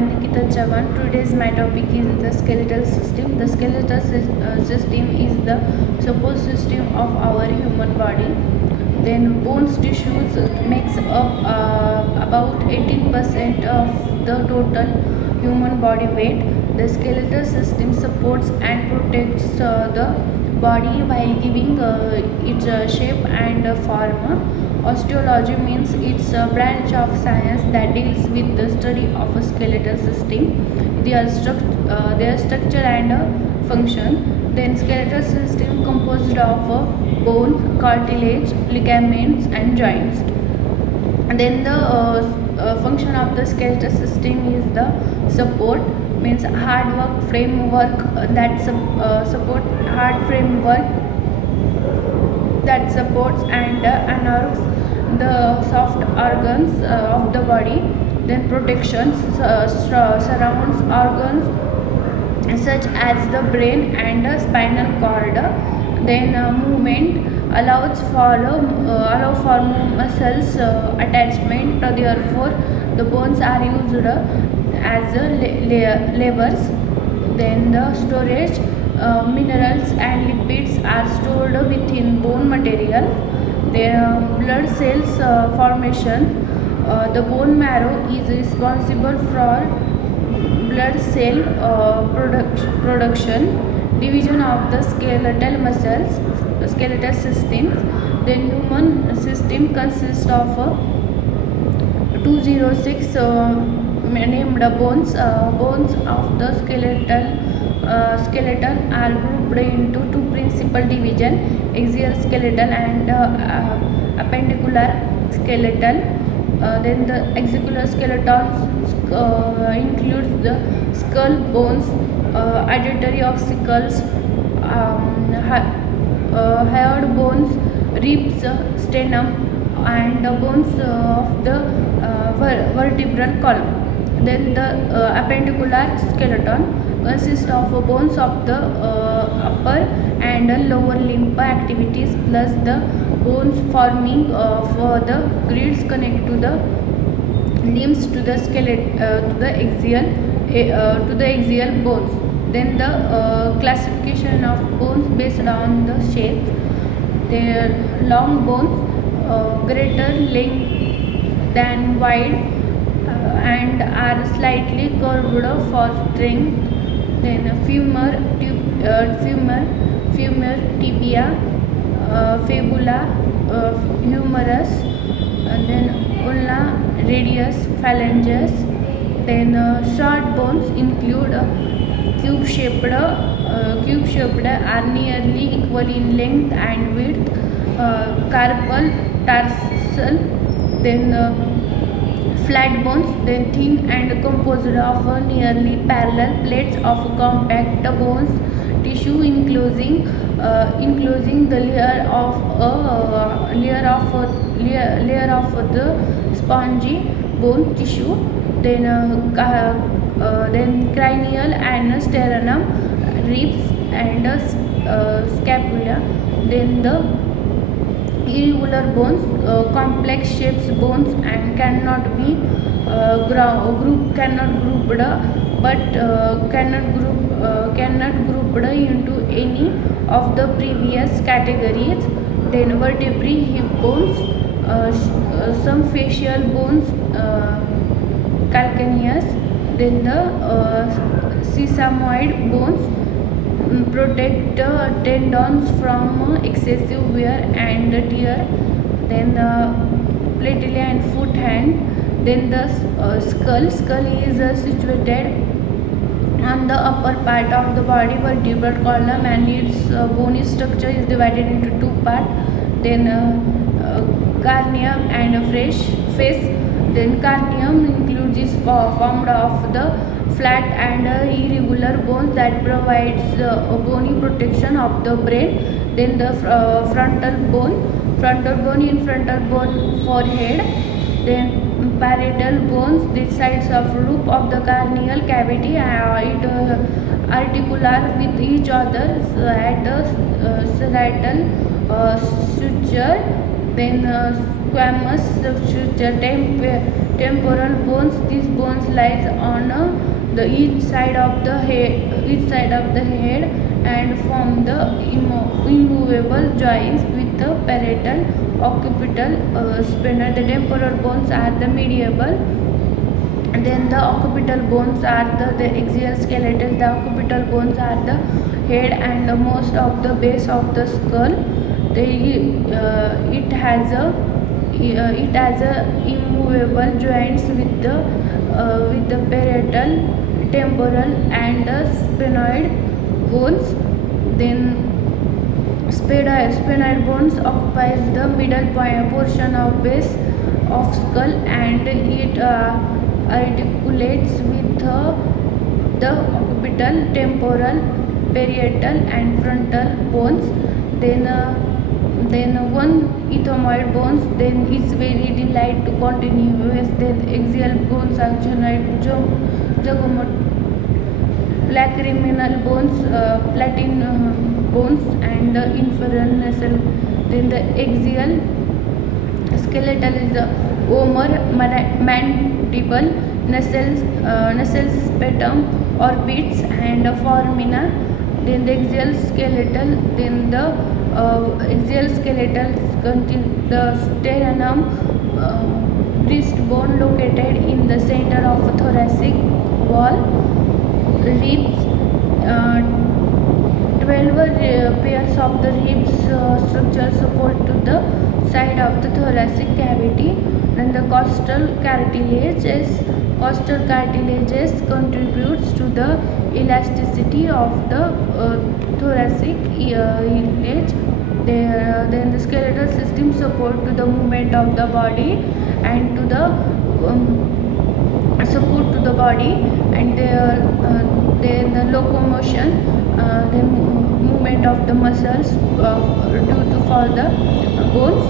am Nikita Chavan. Today's my topic is the skeletal system. The skeletal system is the support system of our human body. Then bones tissues makes up about 18% of the total human body weight. The skeletal system supports and protects the body while giving its shape and form. Osteology means it's a branch of science that deals with the study of a skeletal system, their structure and function. Then skeletal system composed of bone, cartilage, ligaments and joints. And then the function of the skeletal system is the support, means hard work framework that support hard framework that supports and unnerves the soft organs of the body. Then protection surrounds organs such as the brain and the spinal cord. Then movement allow for muscles attachment. Therefore the bones are used as levers. Then the storage, minerals and lipids are stored within bone material. Their blood cells formation. The bone marrow is responsible for blood cell production. Division of the skeletal muscles, skeletal systems. Then human system consists of 206 named bones. Bones of the skeleton are grouped into two principal divisions: axial skeletal and appendicular skeletal. Then the axial skeleton includes the skull bones, auditory ossicles, hyoid bones, ribs, sternum, and bones of the vertebral column. Then the appendicular skeleton consists of bones of the upper and lower limb activities plus the bones forming for the grids connect to the limbs to the to the axial bones. Then the classification of bones based on the shape. Their long bones greater length than wide and are slightly curved for strength. Then femur, tibia, fibula, humerus, and then ulna, radius, phalanges. Then short bones include cube-shaped are nearly equal in length and width. Carpal tarsal. Then flat bones, then thin and composed of nearly parallel plates of compact bones tissue enclosing the layer of the spongy bone tissue. Then cranial and sternum, ribs and scapula. Then the irregular bones, complex shapes bones and cannot be grouped into any of the previous categories. Then vertebrae, hip bones, some facial bones, calcaneus. Then the sesamoid bones protect tendons from excessive wear and tear. Then the patella and foot hand. Then the skull is situated on the upper part of the body, vertebral column, and its bony structure is divided into two parts. Then cranium and face. Then cranium is formed of the flat and irregular bones that provides bony protection of the brain. Then the frontal bone in frontal bone forehead. Then parietal bones, the sides of roof of the cranial cavity, it articular with each other at the suture. Then squamous suture temporal bones. These bones lies on the each side of the head and form the immovable joints with the parietal, occipital, spinal. The temporal bones are the medieval, and then the occipital bones are the axial skeletal. The occipital bones are the head and the most of the base of the skull. It has a immovable joints with the parietal, temporal, and the sphenoid bones. Then sphenoid bones occupies the middle portion of base of skull, and it articulates with the occipital, temporal, parietal, and frontal bones. Then one ethmoid bones then is very delayed to continuous. Then axial bones are lacriminal bones, bones, and the inferior nasal. Then the axial skeletal is the mandible, nasal spetum, orbits, and foramina. Then the axial skeletal. Then the axial skeletal contains the sternum, breastbone located in the center of thoracic wall, ribs, 12 pairs of the ribs structure support to the side of the thoracic cavity. Then the costal cartilages contributes to the elasticity of the thoracic edge. Then the skeletal system support to the movement of the body and to the support to the body, and then the locomotion, the movement of the muscles due to for the bones.